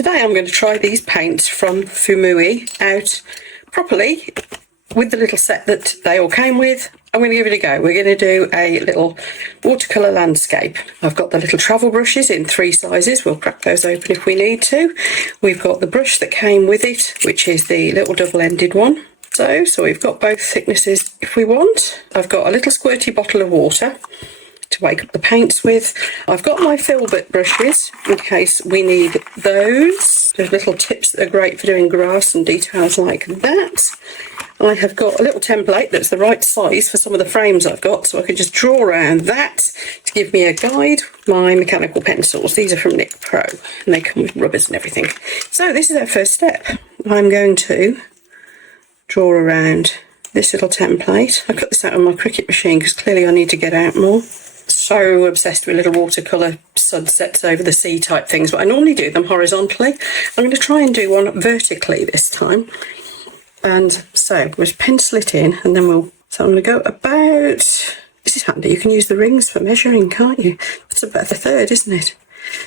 Today I'm going to try these paints from Fumui out properly with the little set that they all came with. I'm going to give it a go. We're going to do a little watercolour landscape. I've got the little travel brushes in 3 sizes. We'll crack those open if we need to. We've got the brush that came with it, which is the little double-ended one. So we've got both thicknesses if we want. I've got a little squirty bottle of water to wake up the paints with. I've got my filbert brushes in case we need those. There's little tips that are great for doing grass and details like that. I have got a little template that's the right size for some of the frames I've got, so I can just draw around that to give me a guide. My mechanical pencils, these are from Nick Pro, and they come with rubbers and everything. So this is our first step. I'm going to draw around this little template. I cut this out on my Cricut machine because clearly I need to get out more. So obsessed with little watercolour sunsets over the sea type things, but I normally do them horizontally. I'm going to try and do one vertically this time. And so we'll pencil it in, and then so I'm going to go about, this is handy, you can use the rings for measuring, can't you? That's about a third, isn't it?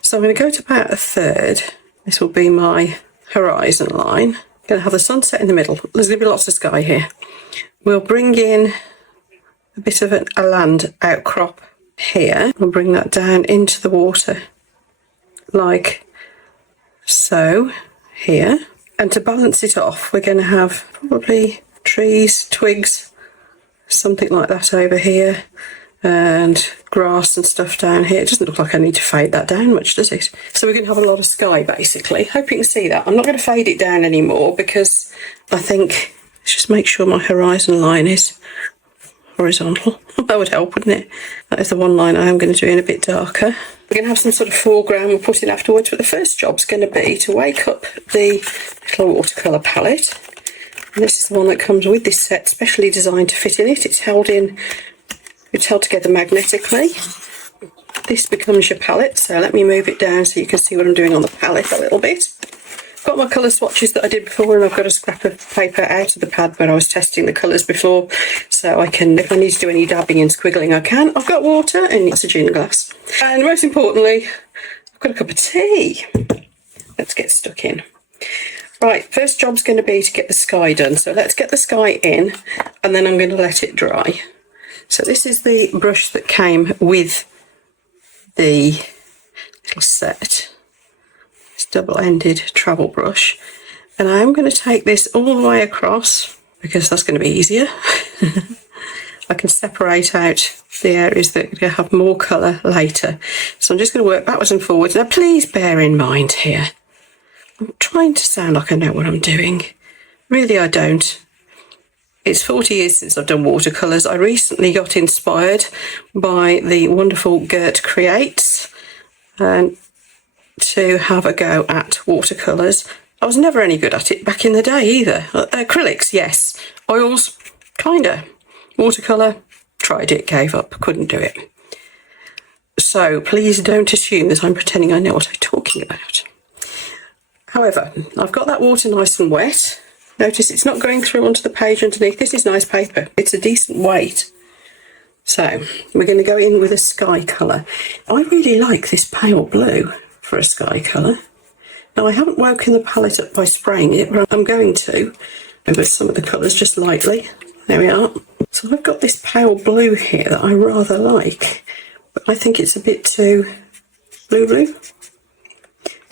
So I'm going to go to about a third. This will be my horizon line. I'm going to have the sunset in the middle. There's going to be lots of sky here. We'll bring in a bit of a land outcrop here. We'll bring that down into the water like so here. And to balance it off, we're going to have probably trees, twigs, something like that over here, and grass and stuff down here. It doesn't look like I need to fade that down much, does it? So we're going to have a lot of sky, basically. Hope you can see that. I'm not going to fade it down anymore because I think, let's just make sure my horizon line is horizontal. That would help, wouldn't it? That is the one line I am going to do in a bit darker. We're going to have some sort of foreground we'll put in afterwards, but the first job's going to be to wake up the little watercolour palette. And this is the one that comes with this set, specially designed to fit in it. It's held together magnetically. This becomes your palette, so let me move it down so you can see what I'm doing on the palette a little bit. Got my colour swatches that I did before, and I've got a scrap of paper out of the pad where I was testing the colours before, so I can, if I need to do any dabbing and squiggling, I can. I've got water and it's a gin glass. And most importantly, I've got a cup of tea. Let's get stuck in. Right, first job's going to be to get the sky done. So let's get the sky in, and then I'm going to let it dry. So this is the brush that came with the little set. Double-ended travel brush, and I am going to take this all the way across because that's going to be easier. I can separate out the areas that have more colour later. So I'm just going to work backwards and forwards. Now please bear in mind here, I'm trying to sound like I know what I'm doing. Really I don't. It's 40 years since I've done watercolours. I recently got inspired by the wonderful Gert Creates and to have a go at watercolours. I was never any good at it back in the day either. Acrylics, yes. Oils, kinda. Watercolour, tried it, gave up, couldn't do it. So please don't assume that I'm pretending I know what I'm talking about. However, I've got that water nice and wet. Notice it's not going through onto the page underneath. This is nice paper. It's a decent weight. So we're going to go in with a sky colour. I really like this pale blue for a sky colour. Now I haven't woken the palette up by spraying it, but I'm going to with some of the colours just lightly. There we are. So I've got this pale blue here that I rather like, but I think it's a bit too blue.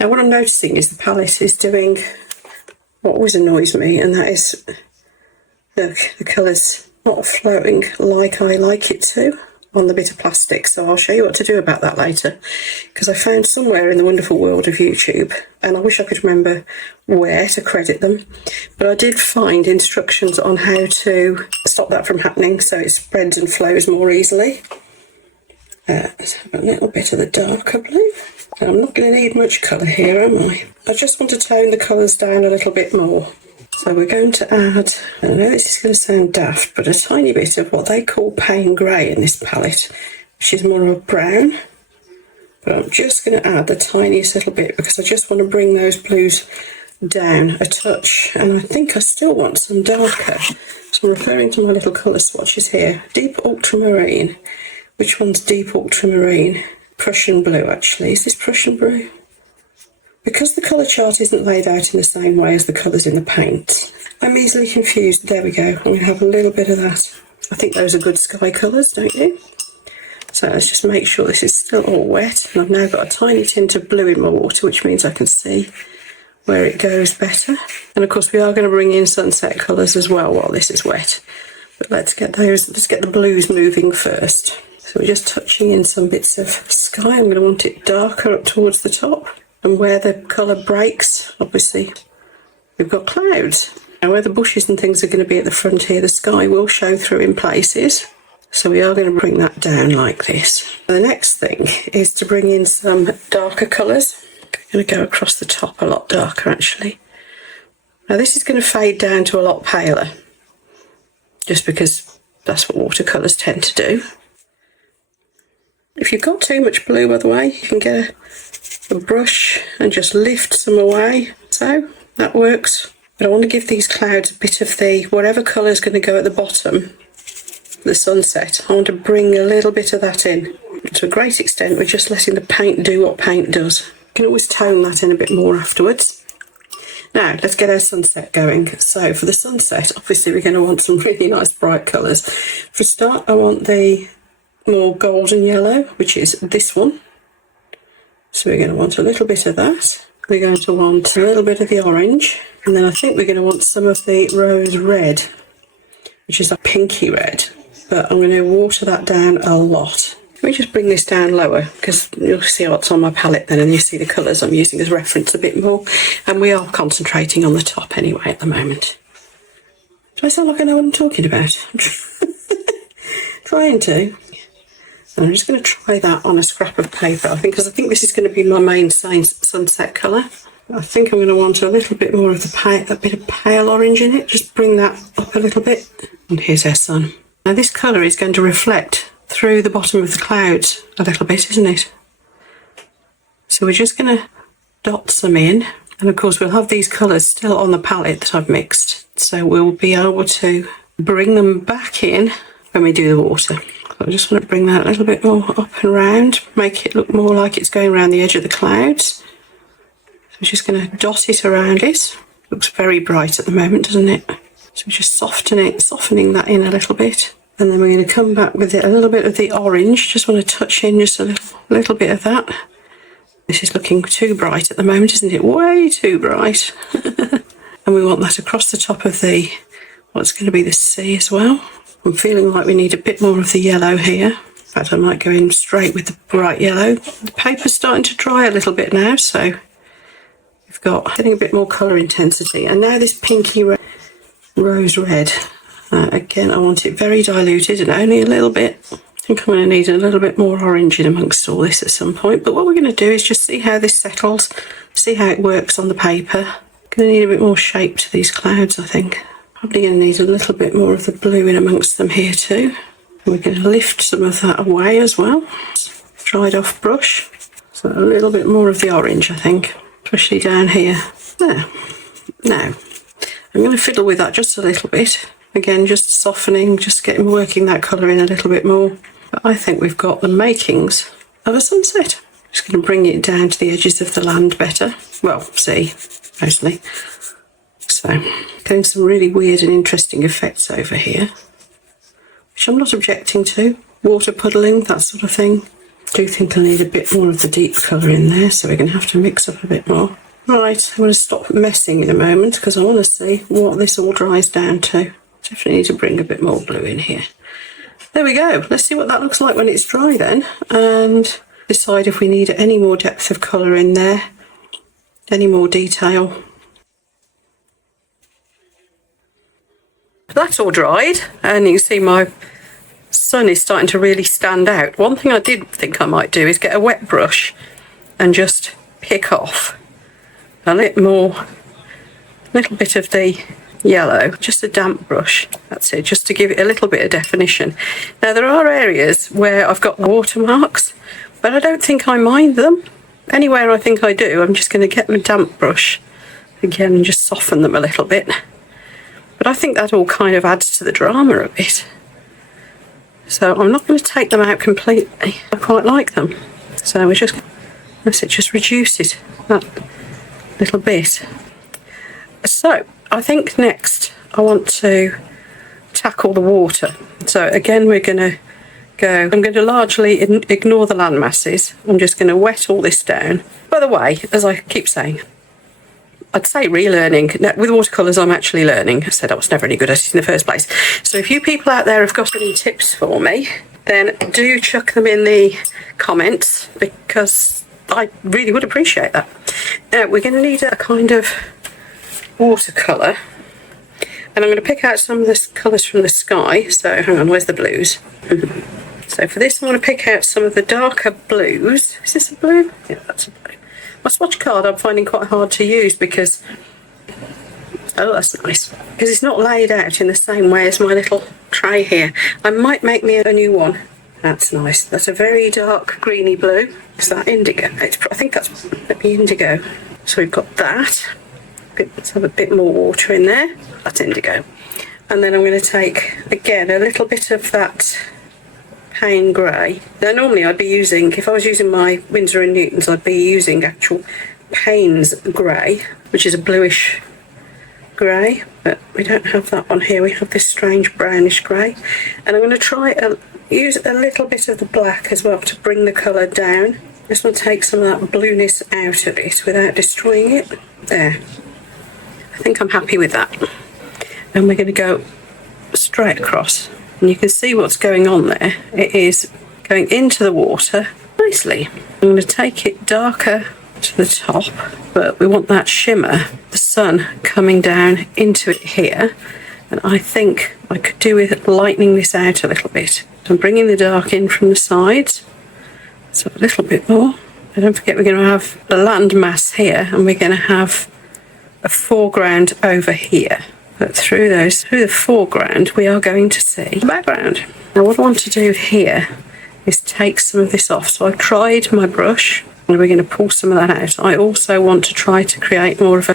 Now what I'm noticing is the palette is doing what always annoys me, and that is, look, the colours not flowing like I like it to on the bit of plastic. So I'll show you what to do about that later, because I found somewhere in the wonderful world of YouTube, and I wish I could remember where to credit them, but I did find instructions on how to stop that from happening so it spreads and flows more easily. Let's have a little bit of the darker blue. I'm not going to need much colour here, am I? I just want to tone the colours down a little bit more. So we're going to add, I know this is going to sound daft, but a tiny bit of what they call pain grey in this palette, which is more of a brown. But I'm just going to add the tiniest little bit because I just want to bring those blues down a touch. And I think I still want some darker. So I'm referring to my little colour swatches here. Deep ultramarine. Which one's deep ultramarine? Prussian blue, actually. Is this Prussian blue? Because the colour chart isn't laid out in the same way as the colours in the paint, I'm easily confused. There we go. I'm going to have a little bit of that. I think those are good sky colours, don't you? So let's just make sure this is still all wet. And I've now got a tiny tint of blue in my water, which means I can see where it goes better. And of course we are going to bring in sunset colours as well while this is wet. But let's get the blues moving first. So we're just touching in some bits of sky. I'm going to want it darker up towards the top. And where the colour breaks, obviously, we've got clouds. Now where the bushes and things are going to be at the front here, the sky will show through in places. So we are going to bring that down like this. The next thing is to bring in some darker colours. I'm going to go across the top a lot darker actually. Now this is going to fade down to a lot paler, just because that's what watercolours tend to do. If you've got too much blue, by the way, you can get a brush and just lift some away. So that works. But I want to give these clouds a bit of the, whatever colour is going to go at the bottom, the sunset, I want to bring a little bit of that in. To a great extent, we're just letting the paint do what paint does. You can always tone that in a bit more afterwards. Now, let's get our sunset going. So for the sunset, obviously we're going to want some really nice bright colours. For a start, I want the more golden yellow, which is this one. So we're going to want a little bit of that. We're going to want a little bit of the orange. And then I think we're going to want some of the rose red, which is a pinky red. But I'm going to water that down a lot. Let me just bring this down lower, because you'll see what's on my palette then, and you see the colours I'm using as reference a bit more. And we are concentrating on the top anyway at the moment. Do I sound like I know what I'm talking about? Trying to. And I'm just going to try that on a scrap of paper, because I think this is going to be my main sunset colour. I think I'm going to want a little bit more of a bit of pale orange in it. Just bring that up a little bit. And here's our sun. Now this colour is going to reflect through the bottom of the clouds a little bit, isn't it? So we're just going to dot some in. And of course we'll have these colours still on the palette that I've mixed. So we'll be able to bring them back in when we do the water. So I just want to bring that a little bit more up and round, make it look more like it's going around the edge of the clouds. So I'm just going to dot it around it. Looks very bright at the moment, doesn't it? So we're just softening that in a little bit. And then we're going to come back with a little bit of the orange. Just want to touch in just a little bit of that. This is looking too bright at the moment, isn't it? Way too bright. And we want that across the top of the, what's going to be the sea as well. I'm feeling like we need a bit more of the yellow here. In fact, I might go in straight with the bright yellow. The paper's starting to dry a little bit now, so we've got getting a bit more colour intensity. And now this pinky rose red. Again, I want it very diluted and only a little bit. I think I'm going to need a little bit more orange in amongst all this at some point. But what we're going to do is just see how this settles, see how it works on the paper. Going to need a bit more shape to these clouds, I think. Probably going to need a little bit more of the blue in amongst them here too. And we're going to lift some of that away as well. Dried off brush. So a little bit more of the orange, I think, especially down here. There. Now, I'm going to fiddle with that just a little bit. Again, just softening, just working that colour in a little bit more. But I think we've got the makings of a sunset. Just going to bring it down to the edges of the land better. Well, sea, mostly. So, getting some really weird and interesting effects over here, which I'm not objecting to. Water puddling, that sort of thing. I do think I need a bit more of the deep colour in there, so we're going to have to mix up a bit more. Right, I'm going to stop messing in a moment, because I want to see what this all dries down to. Definitely need to bring a bit more blue in here. There we go. Let's see what that looks like when it's dry then, and decide if we need any more depth of colour in there, any more detail. That's all dried, and you can see my sun is starting to really stand out. One thing I did think I might do is get a wet brush and just pick off a little bit of the yellow, just a damp brush, that's it, just to give it a little bit of definition. Now there are areas where I've got watermarks, but I don't think I mind them. Anywhere I think I do, I'm just going to get my damp brush again and just soften them a little bit. But I think that all kind of adds to the drama a bit. So I'm not going to take them out completely. I quite like them. So we're just, that's it, just reduce it. That little bit. So I think next I want to tackle the water. So again, we're going to I'm going to largely ignore the land masses. I'm just going to wet all this down. By the way, as I keep saying, I'd say relearning. Now, with watercolours, I'm actually learning. I said I was never any good at it in the first place. So if you people out there have got any tips for me, then do chuck them in the comments, because I really would appreciate that. Now, we're going to need a kind of watercolour. And I'm going to pick out some of the colours from the sky. So hang on, where's the blues? So for this, I'm going to pick out some of the darker blues. Is this a blue? Yeah, that's a blue. My swatch card I'm finding quite hard to use because, oh, that's nice, because it's not laid out in the same way as my little tray here. I might make me a new one. That's nice. That's a very dark greeny blue. Is that indigo? I think that's maybe indigo. So we've got that. Let's have a bit more water in there. That's indigo. And then I'm going to take, again, a little bit of that Payne grey. Now normally I'd be using, if I was using my Winsor & Newtons, I'd be using actual Payne's grey, which is a bluish grey, but we don't have that one here. We have this strange brownish grey. And I'm going to try use a little bit of the black as well to bring the colour down. Just want to take some of that blueness out of it without destroying it. There. I think I'm happy with that. And we're going to go straight across. And you can see what's going on there. It is going into the water nicely. I'm going to take it darker to the top, but we want that shimmer, the sun coming down into it here. And I think I could do with lightening this out a little bit. So I'm bringing the dark in from the sides. So a little bit more. And don't forget, we're going to have the land mass here, and we're going to have a foreground over here. But through the foreground, we are going to see the background. Now what I want to do here is take some of this off. So I've tried my brush, and we're going to pull some of that out. I also want to try to create more of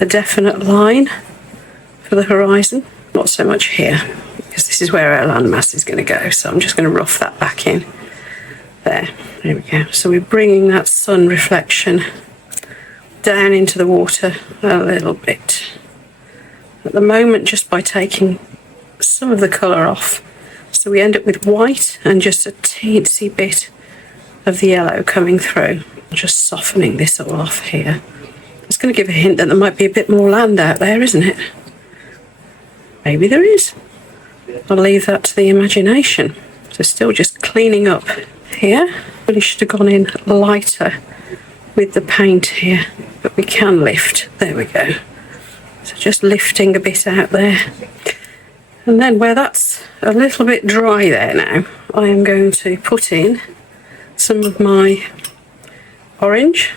a definite line for the horizon. Not so much here, because this is where our landmass is going to go. So I'm just going to rough that back in. There we go. So we're bringing that sun reflection down into the water a little bit. At the moment, just by taking some of the colour off. So we end up with white and just a teensy bit of the yellow coming through. Just softening this all off here. It's going to give a hint that there might be a bit more land out there, isn't it? Maybe there is. I'll leave that to the imagination. So still just cleaning up here. Really should have gone in lighter with the paint here, but we can lift. There we go. So just lifting a bit out there. And then where that's a little bit dry there now, I am going to put in some of my orange.